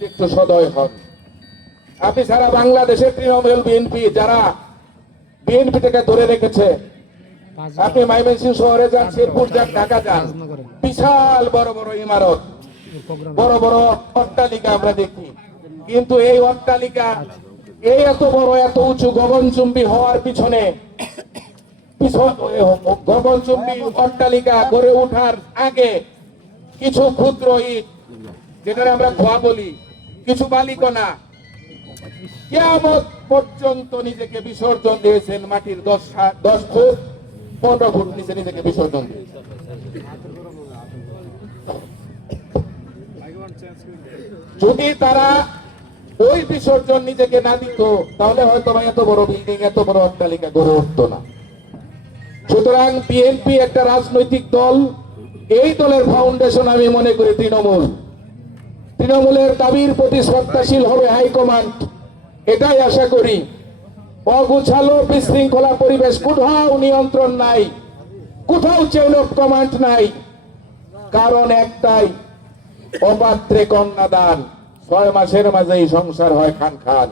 একটু সদয় হন। আপনি সারা বাংলাদেশের তৃণমূল বিএনপি যারা বিএনপি থেকে ধরে রেখেছে, আপনি মাইমেনসিং শহরে যান, শেরপুর যান, ঢাকা যান, বিশাল বড় বড় ইমারত, বড় বড় অট্টালিকা আমরা দেখি। কিন্তু এই অট্টালিকা, এই এত বড়, এত উঁচু গগনচুম্বী হওয়ার পিছনে পিছন গগনচুম্বী অট্টালিকা গড়ে ওঠার আগে কিছু ক্ষুদ্র ইট যেটা আমরা খোয়া বলি কিছু বালিকণা, কেয়ামত পর্যন্ত নিজেকে বিসর্জন দিয়েছেন মাটির দশ দশ ফুট, পনেরো ফুট নিচে নিজেকে বিসর্জন যদি তারা ওই বিসর্জন নিজেকে না দিত, তাহলে হয়তো এত বড় বিল্ডিং এত বড় অট্টালিকা গড়ে উঠতো না। সুতরাং বিএনপি একটা রাজনৈতিক দল, এই দলের ফাউন্ডেশন আমি মনে করি তৃণমূল। তৃণমূলের দাবির প্রতি শ্রদ্ধাশীল হবে হাইকমান্ড। এটাই আশা করি। অগুছালো বিশৃঙ্খলা পরিবেশ কোথাও নিয়ন্ত্রণ নাই, কোথাও চেইন অফ কমান্ড নাই। কারণ একটাই অপাত্রে কন্যাদান। ছয় মাসের মাঝেই সংসার হয় খান খান।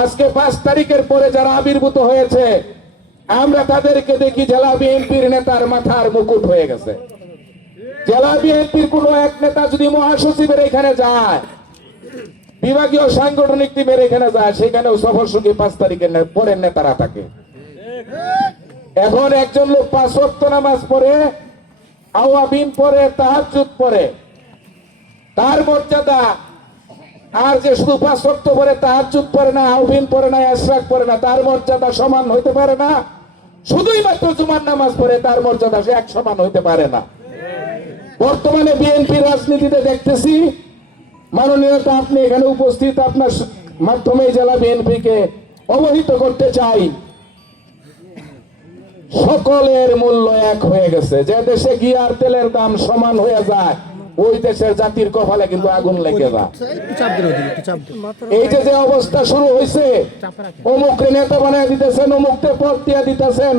আজকে পাঁচ তারিখের পরে যারা আবির্ভূত হয়েছে, আমরা তাদেরকে দেখি জেলা বিএনপির নেতার মাথার মুকুট হয়ে গেছে। জেলা বিএনপির কোন এক নেতা যদি মহাসচিবের এখানে যায়, বিভাগীয় সাংগঠনিক টিমের এখানে যায়, সেখানেও সফর সুখী পাঁচ তারিখের পরের নেতারা থাকে। এখন একজন লোক পাঁচ ওয়াক্ত নামাজ পড়ে আওয়াবিন পরে তাহাজুদ পরে তার মর্যাদা আর যে শুধু পাঁচ ওয়াক্ত পরে তাহাজুদ পরে না আউবিন পরে না আশরাক পরে না, তার মর্যাদা সমান হইতে পারে না। শুধুই মাত্র জুমার নামাজ পড়ে, তার মর্যাদা সে এক সমান হইতে পারে না। বর্তমানে বিএনপি রাজনীতিতে দেখতেছি। মাননীয় নেতা আপনি এখানে উপস্থিত আপনার মাধ্যমে জেলা বিএনপিকে অবহিত করতে চাই। সকলের মূল্য এক হয়ে গেছে। যে দেশে গিয়ার তেলের দাম সমান হয়ে যায়, ওই দেশের জাতির কপালে কিন্তু আগুন লেগে যায়। এই যে যে অবস্থা শুরু হয়েছে, অমুকরে নেতা বানায় দিতেছেন অমুকতে পদ দিয়ে দিতেছেন,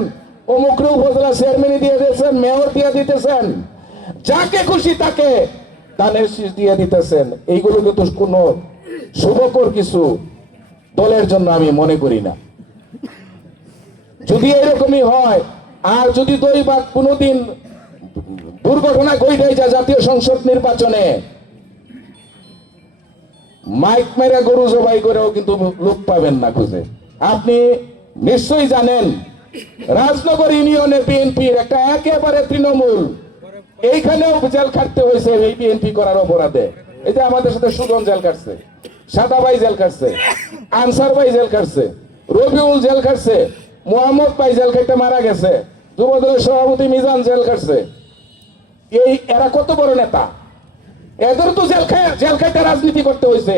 অমুকরে উপজেলা চেয়ারম্যান দিয়ে দিতেছেন মেয়র দিয়ে দিতেছেন। যাকে খুশি তাকে দানের শীষ দিয়ে দিতেছেন। এইগুলো কিন্তু কোনো শুভকর কিছু দলের জন্য আমি মনে করি না। যদি এরকমই হয়, আর যদি দৈবাত কোনোদিন দুর্ঘটনা ঘটে যায় জাতীয় সংসদ নির্বাচনে, মাইক মেরে গরু জবাই করেও কিন্তু লোক পাবেন না খুঁজে। আপনি নিশ্চয়ই জানেন, রাজনগর ইউনিয়নের বিএনপির একটা একেবারে তৃণমূল এইখানেও জেল খাটতে হয়েছে এই বিএনপি করার অপরাধে। এই যে আমাদের সাথে সুজন জেল জেল আনসার ভাই জেল রবিউল জেল মোহাম্মদ ভাই জেল খাইতে মারা গেছে, যুবদলের সভাপতি মিজান জেল কাটছে এই এরা কত বড় নেতা? এদের তো জেল খায় জেল খাইতে রাজনীতি করতে হয়েছে।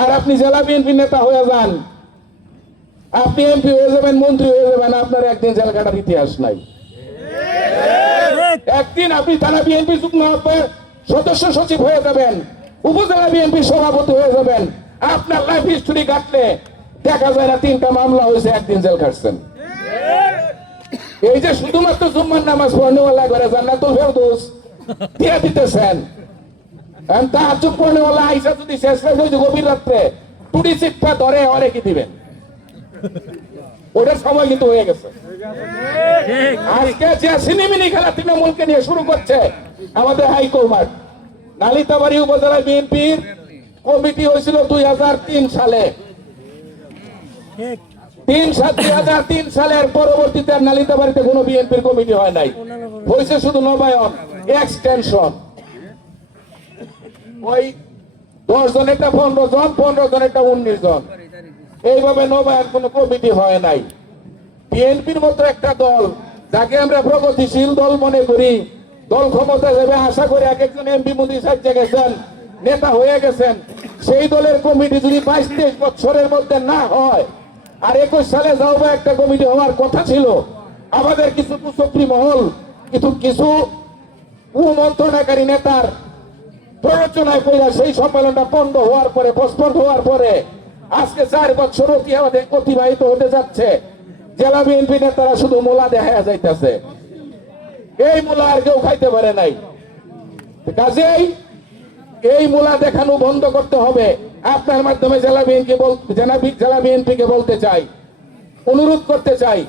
আর আপনি জেলা বিএনপি নেতা হয়ে যান, আপনি এমপি হয়ে যাবেন, মন্ত্রী হয়ে যাবেন, আপনার একদিন জেল কাটার ইতিহাস নাই। একদিন আপনি থানা বিএনপি যুগ্ম সদস্য সচিব হয়ে যাবেন, উপজেলা বিএনপি সভাপতি হয়ে যাবেন। আপনার লাইফ হিস্টোরি কাটলে দেখা যায় না তিনটা মামলা হয়েছে, একদিন জেল খাটছেন। এই যে শুধুমাত্র জুম্মার নামাজ পড়নেওয়ালা করে জান্নাতুল ফেরদৌস দিয়ে দিতেছেন। এখন তাহাজ্জুদ পড়নেওয়ালা আইসা যদি শেষ রাত হয়েছে গভীর রাত্রে টুটি চিপটা ধরে অরে কি দিবেন? ওটার সময় কিন্তু হয়ে গেছে। আজকে যে সিনেমিনি খেলা তৃণমূলকে নিয়ে শুরু করছে আমাদের হাইকমান্ড নালিতাবাড়ি উপজেলা বিএনপির কমিটি হয়েছিল দুই সালে। তিন সাত দুই হাজার তিন সালের পরবর্তীতে নালিতাবাড়িতে কোনো বিএনপির কমিটি হয় নাই। হয়েছে শুধু নবায়ন এক্সটেনশন। ওই দশ জনেরটা পনেরো জন পনেরো জনেরটা উনিশ জন। এইভাবে নবায়ন কোনো কমিটি হয় নাই। বিএনপির মতো একটা দল, যাকে আমরা প্রগতিশীল দল মনে করি, দল ক্ষমতা যাবে আশা করি এক একজন এমপি মোদী সাহায্যে গেছেন, নেতা হয়ে গেছেন, সেই দলের কমিটি যদি বাইশ তেইশ বছরের মধ্যে না হয়, আর একুশ সালে যাও বা একটা কমিটি হওয়ার কথা ছিল, আমাদের কিছু কুচক্রি মহল, কিছু কিছু কুমন্ত্রণাকারী নেতার প্ররোচনায় পড়া সেই সম্মেলনটা বন্ধ হওয়ার পরে পোস্টপন্ড হওয়ার পরে আজকে চার বছর অতিবাহিত হতে যাচ্ছে? জেলা বিএনপি নেতারা শুধু মোলা দেখা যাইতেছে। এই মোলা আর কেউ খাইতে পারে নাই। কাজেই এই মোলা দেখানো বন্ধ করতে হবে। আপনার মাধ্যমে জেলা বিএনপি জেলা বিএনপি কে বলতে চাই। অনুরোধ করতে চাই।